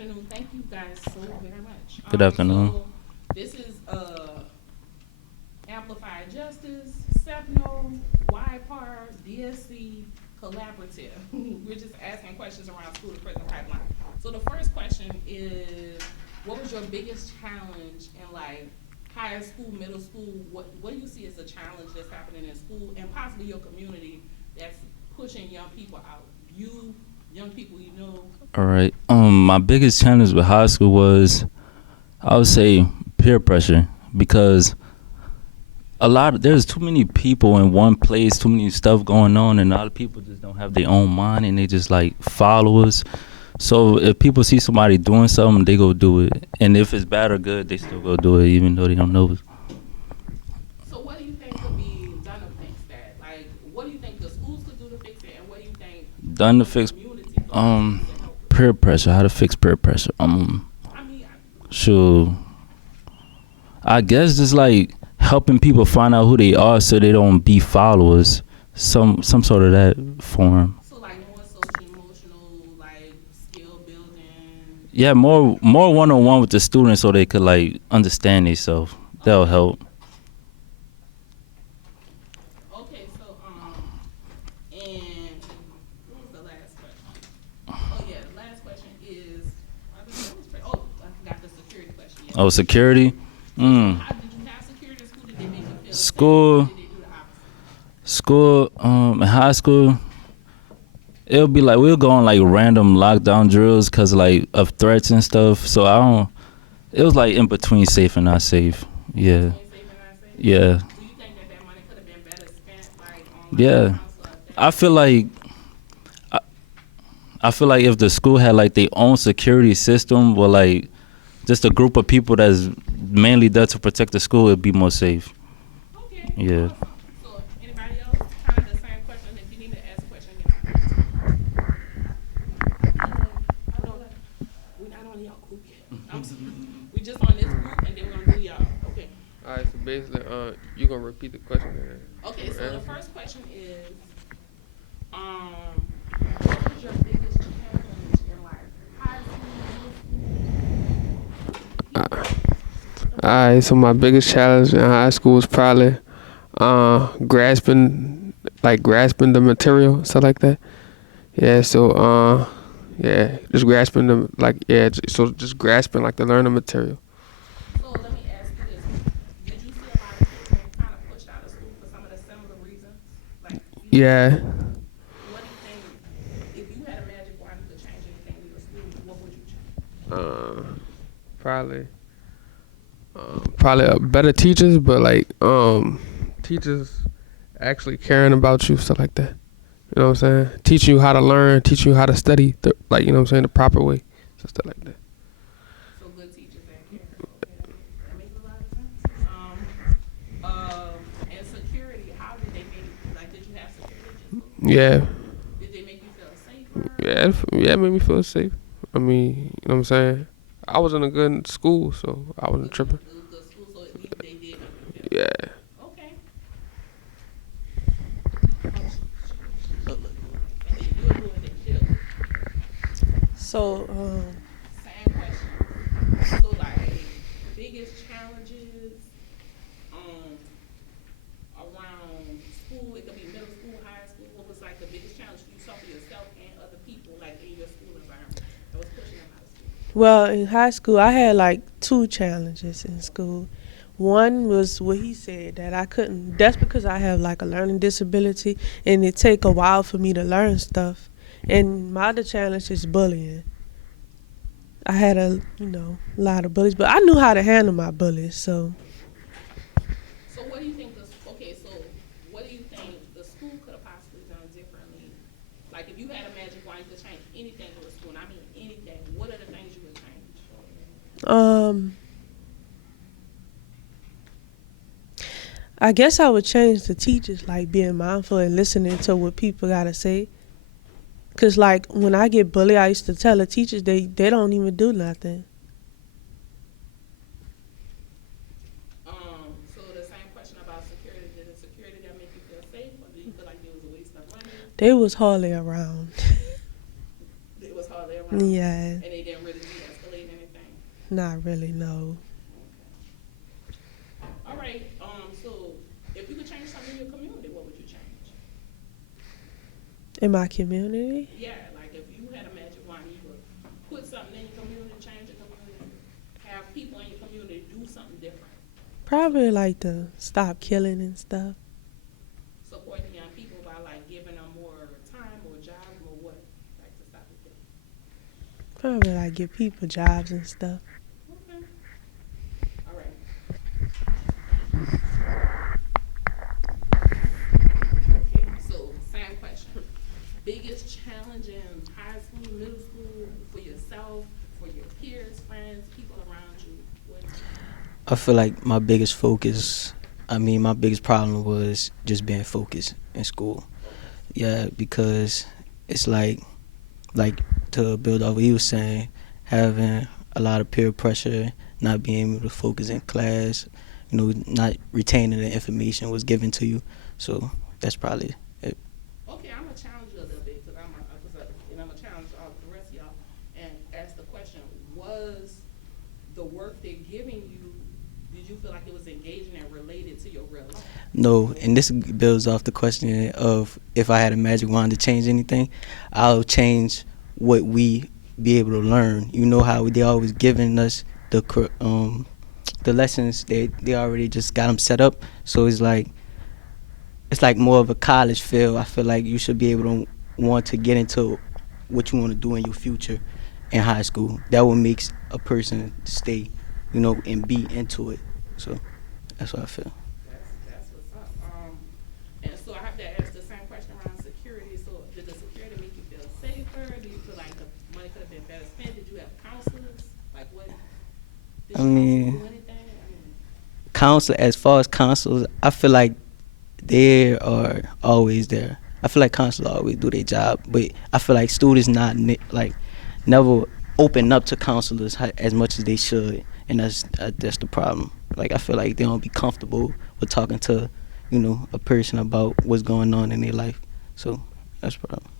afternoon. Thank you guys so very much. Good afternoon. So this is Amplified Justice, SEPNO, YPAR, DSC Collaborative. We're just asking questions around school to prison pipeline. So the first question is, what was your biggest challenge in like high school, middle school? What do you see as a challenge that's happening in school and possibly your community that's pushing young people out? You, young people, you know. All right. My biggest challenge with high school was, I would say, peer pressure, because there's too many people in one place, too many stuff going on, and a lot of people just don't have their own mind, and they just like followers. So if people see somebody doing something, they go do it, and if it's bad or good, they still go do it, even though they don't know it. So what do you think could be done to fix that? Like, what do you think the schools could do to fix it, and what do you think Done to the fix community could do to help it? peer pressure. How to fix peer pressure? I mean, Sure. I guess just like helping people find out who they are, so they don't be followers. Some sort of that form. so like more social emotional, like skill building. Yeah, more one on one with the students, so they could like understand themselves. That'll help. Okay, so and what was the last question? Oh yeah, the last question is, oh, I forgot the security question. Yeah. Oh, security. So how did you have security in school? Did they make you feel safe? School. Or did they do the opposite? School. In high school, it'll be like we'll go on like random lockdown drills because like of threats and stuff. So I don't. It was like in between safe and not safe. Yeah. Between safe and not safe? Yeah. Do you think that that money could have been better spent, like on like Yeah. counselor things? I feel like I, I feel like if the school had like their own security system, or like just a group of people that's mainly there to protect the school, it'd be more safe. Okay. Yeah. Awesome. So anybody else? Kind of the same question. If you need to ask a question, you know. We're not on y'all group yet. I'm sorry. We just on this group, and then we're gonna do y'all. Okay. All right, so basically, you gonna repeat the question then? Okay. So the first question is, what was your biggest challenge in like high school? All right, so my biggest challenge in high school was probably grasping the material, stuff like that. Yeah, so just grasping the just grasping like the learning material. So let me ask you this: did you see a lot of kids being kind of pushed out of school for some of the similar reasons? Like, Yeah. what do you think? If you had a magic wand, you could change anything in your school. What would you change? Probably better teachers, but like teachers actually caring about you, stuff like that. You know what I'm saying? Teaching you how to learn, teaching you how to study, like, you know what I'm saying, the proper way, stuff like that. So good teachers that care. Okay, that makes a lot of sense. And security. How did they make? Like, did you have security at your school? Yeah, Did they make you feel safer? yeah, it made me feel safe. I mean, you know what I'm saying? I was in a good school, so I wasn't tripping. Good school, so at least they did make you feel. Yeah. Okay. And then you're doing it too. So, Same question. So like biggest challenges around school, it could be middle school, high school. What was like the biggest challenge you saw for yourself and other people like in your school environment that was pushing them out of school? well, in high school, I had like two challenges in school. One was what he said that I couldn't. That's because I have like a learning disability, and it take a while for me to learn stuff. And my other challenge is bullying. I had a lot of bullies, but I knew how to handle my bullies. So So what do you think so what do you think the school could have possibly done differently? Like if you had a magic wand, you could change anything to the school, and I mean anything, what are the things you would change? I guess I would change the teachers, like being mindful and listening to what people gotta say. Cause like when I get bullied, I used to tell the teachers they don't even do nothing. So the same question about security, did the security that make you feel safe, or do you feel like it was a waste of money? They was hardly around. It was hardly around. Yeah. And they didn't really do that. Not really, no. All right. So if you could change something in your community, what would you change? In my community, Yeah, like if you had a magic wand, you would put something in your community, change your community, have people in your community do something different. probably like to stop killing and stuff. Supporting young people by like giving them more time or jobs or what? Like to stop the killing. Probably like give people jobs and stuff. Okay. All right. Okay, so same question. Biggest challenge in high school, middle school, for yourself, for your peers, friends, people around you? What? I feel like my biggest problem was just being focused in school. Yeah, because it's like to build off what he was saying, having a lot of peer pressure, not being able to focus in class, not retaining the information was given to you. So that's probably it. Okay, I'm gonna challenge you a little bit because I'm gonna challenge all the rest of y'all and ask the question: was the work they're giving you? Did you feel like it was engaging and related to your real life? No, and this builds off the question of if I had a magic wand to change anything, I'll change what we be able to learn. You know how they always giving us the lessons, they already just got them set up. So it's like more of a college feel. I feel like you should be able to want to get into what you want to do in your future in high school. That what makes a person stay, and be into it. So that's what I feel. That's what's up. And so I have to ask the same question around security. So did the security make you feel safer? Do you feel like the money could have been better spent? Did you have counselors? Like what? Did I you mean, do anything? As far as counselors, I feel like they are always there. I feel like counselors always do their job, but I feel like students never open up to counselors as much as they should, and that's the problem. Like I feel like they don't be comfortable with talking to, a person about what's going on in their life. So that's the problem.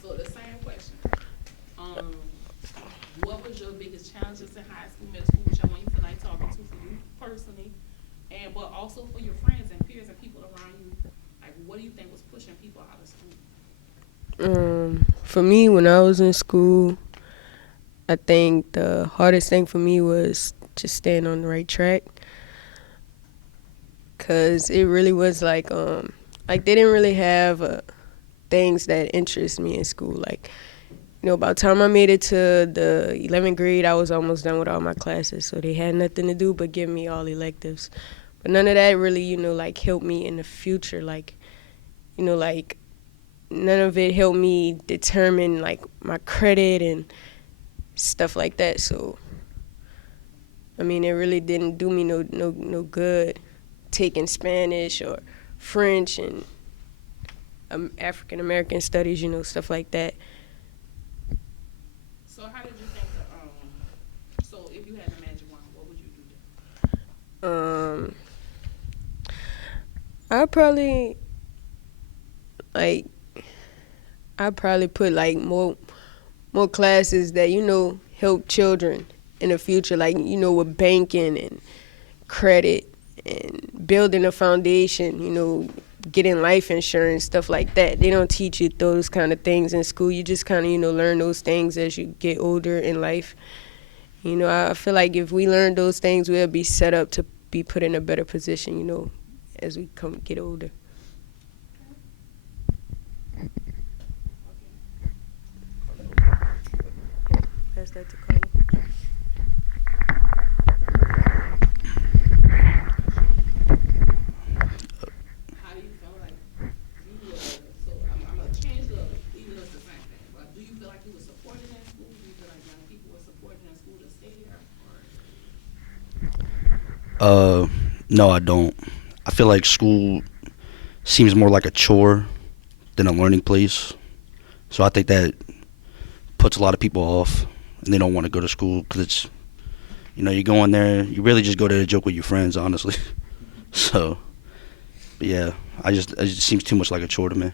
So the same question. What was your biggest challenges in high school, middle school, which I want you feel like talking to for you personally, but also for your friends and peers and people around you? Like, what do you think was pushing people out of school? For me, when I was in school, I think the hardest thing for me was just staying on the right track. Cause it really was they didn't really have things that interest me in school. Like, by the time I made it to the 11th grade, I was almost done with all my classes. So they had nothing to do but give me all electives. But none of that really, helped me in the future. None of it helped me determine my credit and stuff like that. So, it really didn't do me no good taking Spanish or French and African American studies, stuff like that. So how did you think so if you had a magic wand, what would you do? I'd probably put more classes that help children in the future, with banking and credit and building a foundation, getting life insurance, stuff like that. They don't teach you those kind of things in school. You just kind of learn those things as you get older in life. I feel like if we learn those things, we'll be set up to be put in a better position, as we get older. Pass that to Carla. How do you feel like you were, so I'm gonna change even though it's the same thing, but do you feel like you were supported in school? Do you feel like young people were supported in school to stay there? No, I don't. I feel like school seems more like a chore than a learning place. So I think that puts a lot of people off, and they don't want to go to school because it's, you go in there, you really just go there to joke with your friends, honestly. So, but yeah, It just seems too much like a chore to me.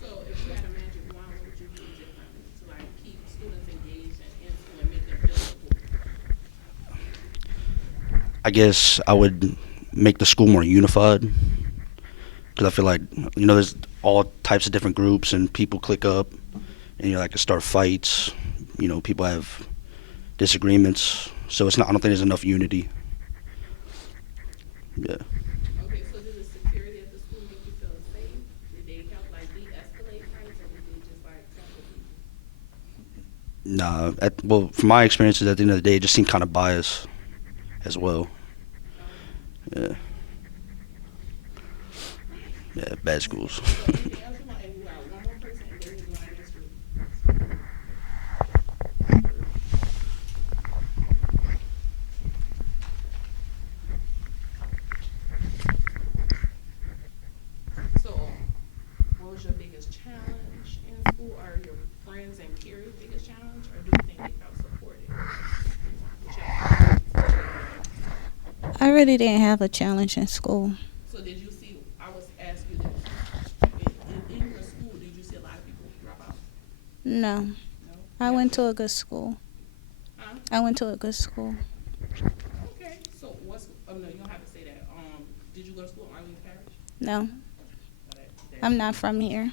So if you had a magic wand, what would you do differently to like keep students engaged and in school and make them feel supported? I guess I would make the school more unified, because I feel like, there's all types of different groups and people click up and like start fights. People have disagreements, so I don't think there's enough unity. Yeah. Okay, so did the security at the school make you feel safe? Did they help like de-escalate fights, or did they just like tackle people? Well, from my experiences, at the end of the day, it just seemed kind of biased as well. Yeah. Yeah, bad schools. So anything else you want? And you got one more person, and then we're going to this group. So, what was your biggest challenge in school? Are your friends and peers' biggest challenge, or do you think they felt supported? I really didn't have a challenge in school. So did you see, I was asking you this, in your school, did you see a lot of people drop out? No. No? I went to a good school. Huh? I went to a good school. Okay, so no, you don't have to say that. Did you go to school in Arlene Parish? No. No, that- I'm not from here.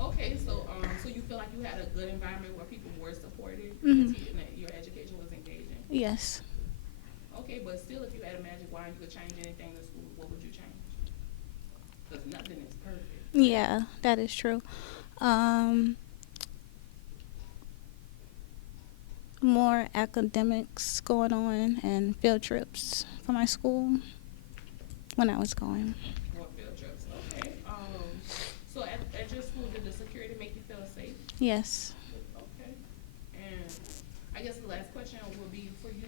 Okay, so you feel like you had a good environment where people were supported, Mhm. and that your education was engaging? Yes. Okay, but still, if you had a magic wand, you could change anything in school, what would you change? Because nothing is perfect. Yeah, that is true. More academics going on and field trips for my school when I was going. More field trips, okay. So at your school, did the security make you feel safe? Yes. Okay. And I guess the last question would be for you,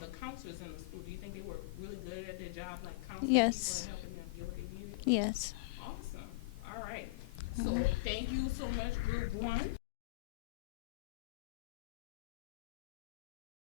the counselors in the school, do you think they were really good at their job, like counseling Yes. people and helping them get what they needed? Yes. Awesome. All right. So thank you so much, Group 1.